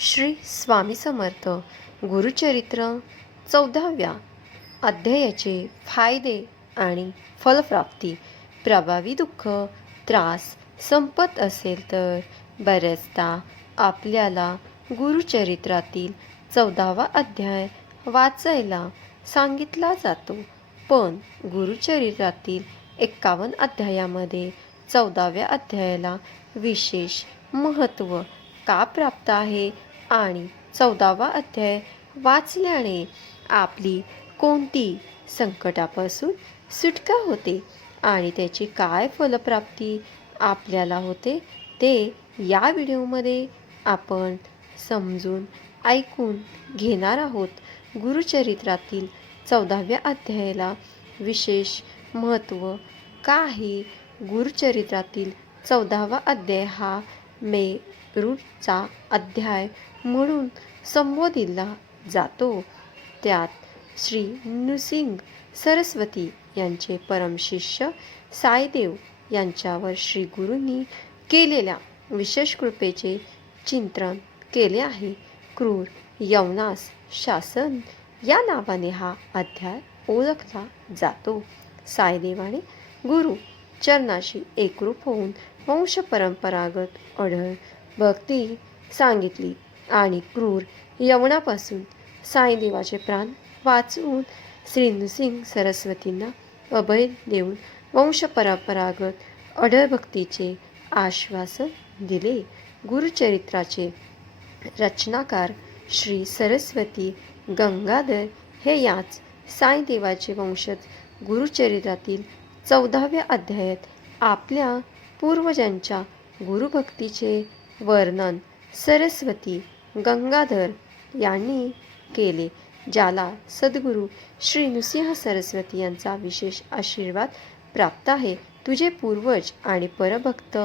श्री स्वामी समर्थ. गुरुचरित्र चौदाव्या अध्यायाचे फायदे आणि फलप्राप्ती. प्रभावी दुःख त्रास संपत असेल तर बऱ्याचदा आपल्याला गुरुचरित्रातील चौदावा अध्याय वाचायला सांगितला जातो. पण गुरुचरित्रातील एक्कावन्न अध्यायामध्ये चौदाव्या अध्यायाला विशेष महत्त्व का प्राप्त आहे? आणि चौदावा अध्याय. वाचल्याने आपली कोणती संकटापासून सुटका होते आणि त्याची काय फलप्राप्ती आपल्याला होते ते या व्हिडिओमध्ये आपण समजून ऐकून घेणार आहोत. गुरुचरित्रातील चौदाव्या अध्यायाला विशेष महत्त्व का आहे? गुरुचरित्रातील चौदावा अध्याय हा मेरूटचा अध्याय म्हणून संबोधिला जातो. त्यात श्री नृसिंग सरस्वती यांचे परमशिष्य साईदेव यांच्यावर श्री गुरूंनी केलेल्या विशेष कृपेचे चिंतन केले आहे. क्रूर यवनास शासन या नावाने हा अध्याय ओळखला जातो. साईदेवाने गुरु चरणाशी एकरूप होऊन वंश परंपरागत अढळ भक्ती सांगितली आणि क्रूर यवनापासून साईदेवाचे प्राण वाचवून श्री नृसिंग सरस्वतींना अभय देऊन वंश परंपरागत अढळ भक्तीचे आश्वासन दिले. गुरुचरित्राचे रचनाकार श्री सरस्वती गंगाधर हे याच साईदेवाचे वंशज गुरुचरित्रातील चौदाव्या अध्यायात आपल्या पूर्वजांच्या गुरुभक्तीचे वर्णन सरस्वती गंगाधर यांनी केले ज्याला सद्गुरू श्री नृसिंह सरस्वती यांचा विशेष आशीर्वाद प्राप्त आहे. तुझे पूर्वज आणि परभक्त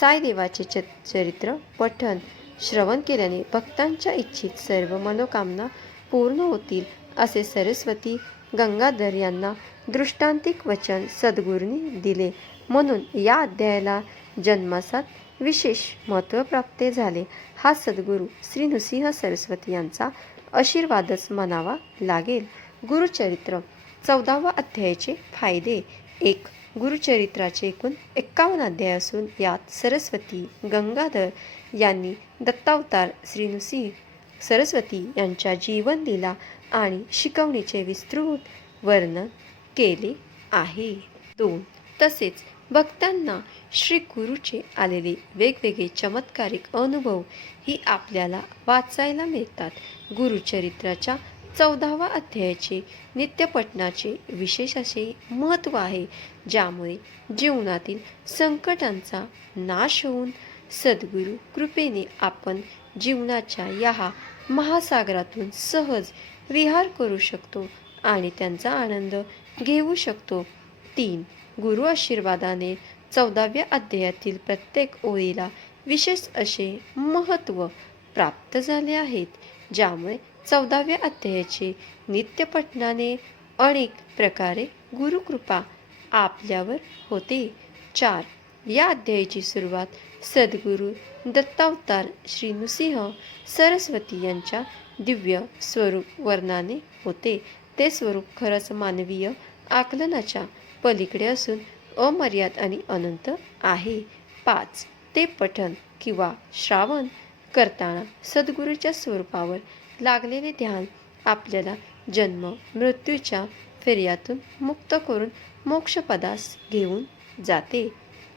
साईदेवाचे च चरित्र पठन श्रवण केल्याने भक्तांच्या इच्छित सर्व मनोकामना पूर्ण होतील असे सरस्वती गंगाधर यांना दृष्टांतिक वचन सद्गुरूंनी दिले. म्हणून या अध्यायाला जन्मासात विशेष महत्त्व प्राप्त झाले. हा सद्गुरू श्री नृसिंह सरस्वती यांचा आशीर्वादच म्हणावा लागेल. गुरुचरित्र चौदावा अध्यायाचे फायदे. एक गुरुचरित्राचे एकूण एक्कावन्न अध्याय असून यात सरस्वती गंगाधर यांनी दत्तावतार श्री नृसिंह सरस्वती यांच्या जीवनलीला आणि शिकवणीचे विस्तृत वर्णन केले आहे. दोन. तसेच भक्तांना श्री गुरुचे आलेले वेगवेगळे चमत्कारिक अनुभव ही आपल्याला वाचायला मिळतात. गुरुचरित्राच्या चौदावा अध्यायाचे नित्यपठणाचे विशेष असे महत्त्व आहे ज्यामुळे जीवनातील संकटांचा नाश होऊन सद्गुरू कृपेने आपण जीवनाच्या या महासागरातून सहज विहार करू शकतो आणि त्यांचा आनंद घेऊ शकतो. तीन. गुरु आशीर्वादाने चौदाव्या अध्यायातील प्रत्येक ओळीला विशेष असे महत्त्व प्राप्त झाले आहेत ज्यामुळे चौदाव्या अध्यायाचे नित्यपठणाने अनेक प्रकारे गुरुकृपा आपल्यावर होते. चार. या अध्यायाची सुरुवात सद्गुरू दत्तावतार श्री नृसिंह सरस्वती यांच्या दिव्य स्वरूप वर्णाने होते. ते स्वरूप खरंच मानवीय आकलनाच्या पलीकडे असून अमर्याद आणि अनंत आहे. पाच ते पठन किंवा श्रावण करताना सद्गुरूच्या स्वरूपावर लागलेले ध्यान आपल्याला जन्म मृत्यूच्या फेर्यातून मुक्त करून मोक्षपदास घेऊन जाते.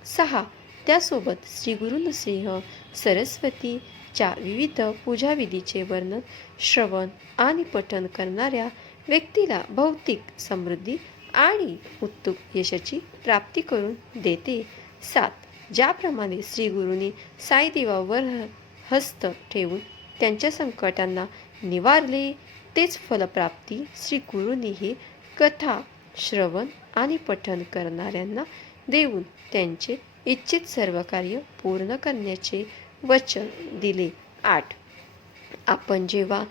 सहा त्यासोबत श्री गुरु नृसिंह सरस्वतीच्या विविध पूजाविधीचे वर्णन श्रवण आणि पठण करणाऱ्या व्यक्तीला भौतिक समृद्धी आणि उत्तुक यशाची प्राप्ती करून देते. सात. ज्याप्रमाणे श्री गुरुनी साईदेवावर हस्त ठेवून त्यांच्या संकटांना निवारले तेच फलप्राप्ती श्री गुरुनी ही कथा श्रवण आणि पठन करणाऱ्यांना देऊन त्यांचे इच्छित सर्व कार्य पूर्ण करण्याचे वचन दिले. आठ. आपण जेव्हा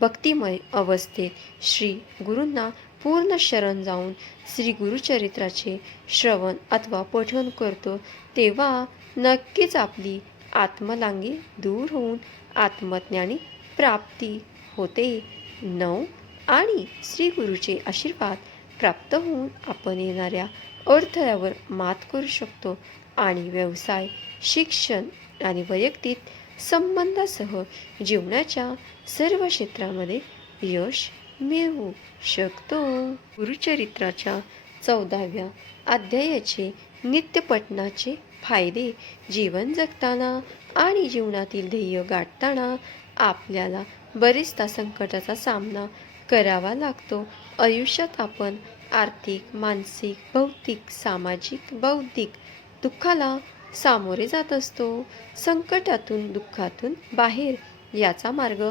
भक्तिमय अवस्थेत श्री गुरूंना पूर्ण शरण जाऊन श्री गुरुचरित्राचे श्रवण अथवा पठण करतो तेव्हा नक्कीच आपली आत्मलांगी दूर होऊन आत्मज्ञानी प्राप्ती होते. नऊ आणि श्री गुरुचे आशीर्वाद प्राप्त होऊन आपण येणाऱ्या अडथळ्यावर मात करू शकतो आणि व्यवसाय शिक्षण आणि वैयक्तिक संबंधासह जीवनाच्या सर्व क्षेत्रामध्ये यश मिळवू शकतो. गुरुचरित्राच्या चौदाव्या अध्यायाचे नित्यपठणाचे फायदे जीवन जगताना आणि जीवनातील ध्येय गाठताना आपल्याला बरेचदा संकटाचा सामना करावा लागतो. आयुष्यात आपण आर्थिक मानसिक भौतिक सामाजिक बौद्धिक दुःखाला सामोरे जात असतो. संकटातून दुःखातून बाहेर याचा मार्ग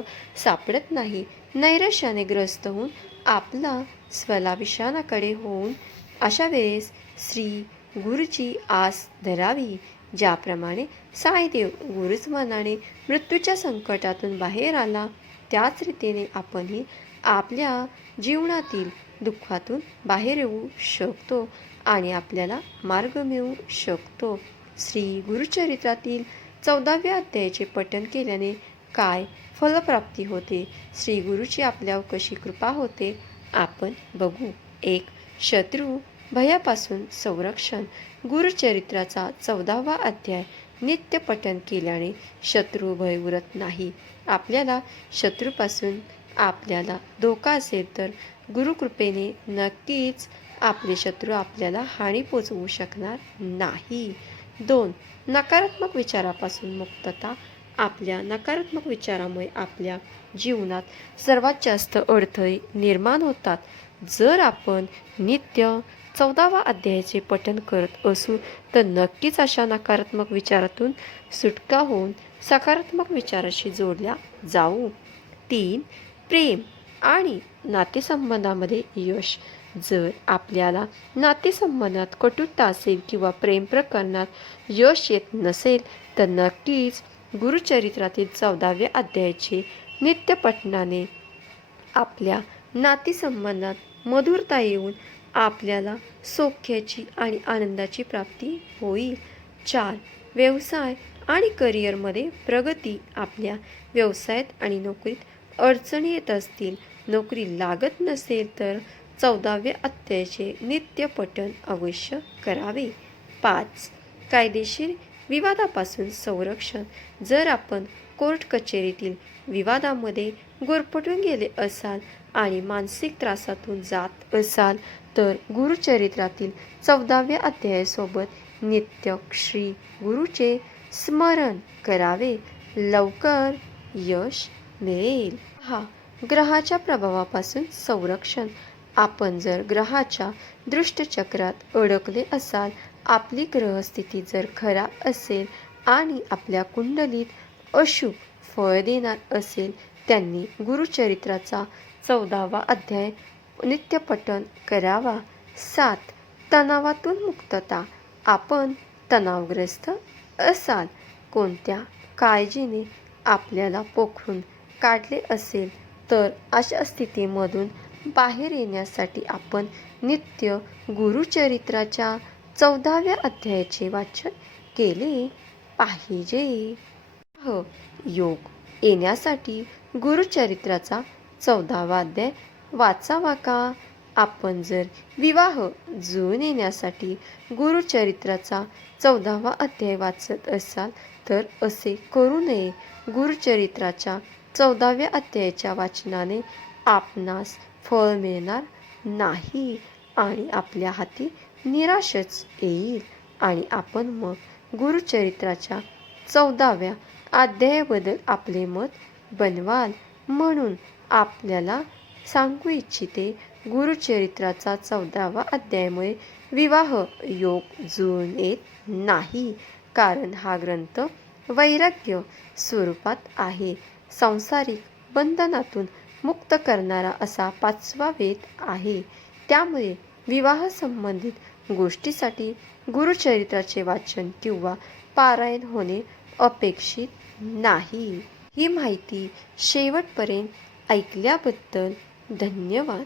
सापडत नाही. नैराश्याने ग्रस्त होऊन आपला स्वला विषाणाकडे होऊन अशा वेळेस श्री गुरुची आस धरावी ज्याप्रमाणे साईदेव गुरुच मनाने मृत्यूच्या संकटातून बाहेर आला त्याच रीतीने आपणही आपल्या जीवनातील दुःखातून बाहेर येऊ शकतो आणि आपल्याला मार्ग मिळू शकतो. श्री गुरुचरित्रातील चौदाव्या अध्यायाचे पठण केल्याने काय फलप्राप्ती होते? श्री गुरुची आपल्यावर कशी कृपा होते? आपण बघू. एक शत्रू भयापासून संरक्षण. गुरुचरित्राचा चौदावा अध्याय. नित्य पठन केल्याने शत्रू भय उरत नाही. आपल्याला शत्रूपासून आपल्याला धोका असेल तर गुरुकृपेने नक्कीच आपले शत्रू आपल्याला हानी पोचवू शकणार नाही. दोन नकारात्मक विचारापासून मुक्तता. आपल्या नकारात्मक विचारामुळे आपल्या जीवनात सर्वात जास्त अडथळे निर्माण होतात. जर आपण नित्य चौदावा अध्यायाचे पठन करत असू तर नक्कीच अशा नकारात्मक विचारातून सुटका होऊन सकारात्मक विचाराशी जोडल्या जाऊ. तीन प्रेम आणि नातेसंबंधामध्ये यश. जर आपल्याला नातेसंबंधात कटुता असेल किंवा प्रेम प्रकरणात यश येत नसेल तर नक्कीच गुरुचरित्रातील चौदाव्या अध्यायाचे नित्यपठणाने आपल्या नातीसंबंधात मधुरता येऊन आपल्याला सौख्याची आणि आनंदाची प्राप्ती होईल. चार व्यवसाय आणि करिअरमध्ये प्रगती. आपल्या व्यवसायात आणि नोकरीत अडचणी येत असतील नोकरी लागत नसेल तर चौदाव्या अध्यायाचे नित्य पठण अवश्य करावे. पाच कायदेशीर विवादापासून संरक्षण. जर आपण कोर्ट कचेरीतील विवादामध्ये गोरपटून गेले असाल आणि मानसिक त्रासातून जात असाल तर गुरुचरित्रातील चौदाव्या अध्यायासोबत नित्य श्री गुरुचे स्मरण करावे. लवकर यश मिळेल. हा ग्रहाच्या प्रभावापासून संरक्षण. आपण जर ग्रहाच्या दृष्टचक्रात अडकले असाल आपली ग्रहस्थिती जर खराब असेल आणि आपल्या कुंडलीत अशुभ फळ देणार असेल त्यांनी गुरुचरित्राचा चौदावा अध्याय नित्यपठन करावा. सात तणावातून मुक्तता. आपण तणावग्रस्त असाल. कोणत्या काळजीने आपल्याला पोखरून काढले असेल तर अशा स्थितीमधून बाहेर येण्यासाठी आपण नित्य गुरुचरित्राच्या चौदाव्या अध्यायाचे वाचन केले पाहिजे. ह योग येण्यासाठी गुरुचरित्राचा चौदावा अध्याय वाचावा का? आपण जर विवाह जुळून येण्यासाठी गुरुचरित्राचा चौदावा अध्याय वाचत असाल तर असे करू नये. गुरुचरित्राच्या चौदाव्या अध्यायाच्या वाचनाने आपणास फळ मिळणार नाही आणि आपल्या हाती निराशच येईल. आणि आपण मग गुरुचरित्राच्या चौदाव्या अध्यायाबद्दल आपले मत बनवाल म्हणून आपल्याला सांगू इच्छिते गुरुचरित्राचा चौदावा अध्यायामुळे विवाह योग जुळून येत नाही कारण हा ग्रंथ वैराग्य स्वरूपात आहे. सांसारिक बंधनातून मुक्त करणारा असा पाचवा वेद आहे. त्यामुळे विवाह संबंधित गोष्टीसाठी गुरुचरित्राचे वाचन किंवा पारायण होणे अपेक्षित नाही. ही माहिती शेवटपर्यंत ऐकल्याबद्दल धन्यवाद.